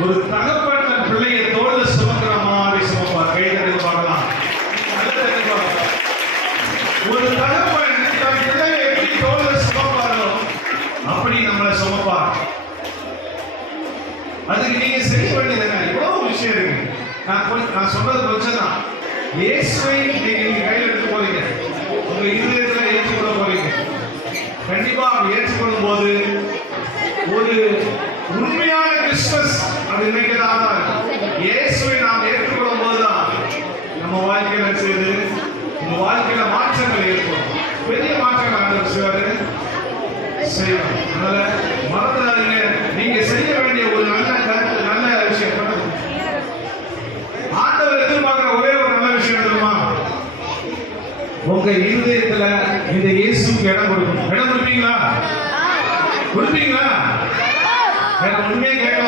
ஒரு தகப்பன் தன் பிள்ளையை தோல்ல சுமக்கிற மாதிரி சுமப்பார். கைகளை பார்க்கலாம். ஒரு தகப்பன் தன் பிள்ளையை எப்படி தோல்ல சுமப்பாரோ அப்படி நம்மளை சுமப்பார். அதுக்கு நீங்க செய்ய வேண்டியது என்ன? இவ்வளவு விஷயம் இருக்கு. நான் சொல்றது கொஞ்சம் தான். இயேசுவை நீங்க கையில் எடுத்து போறீங்க, உங்க இதயத்துல ஏற்றுக்கொள்ள போறீங்க. கண்டிப்பா ஏற்றுக்கொள்ளும் போது ஒரு உண்மையான கிறிஸ்துமஸ் அது நினைக்கிறதா இயேசுவை நாம் ஏற்றுக்கொள்ளும் போதுதான் நம்ம வாழ்க்கையில செய்து உங்க வாழ்க்கையில மாற்றங்கள் ஏற்படும். பெரிய மாற்றங்கள் செய்யணும். அதனால மறந்துடாதீங்க, நீங்க செய்ய வேண்டிய ஒரு நல்ல கருத்து, நல்ல விஷயம். ஆண்டவர் எதிர்பார்க்கிற ஒரே ஒரு நல்ல விஷயம் தெரியுமா? உங்க இருதயத்துல இந்த இயேசுக்கு இடம் கொடுக்கணும். இடம் கொடுப்பீங்களா? கொடுப்பீங்களா? உண்மையை கேட்க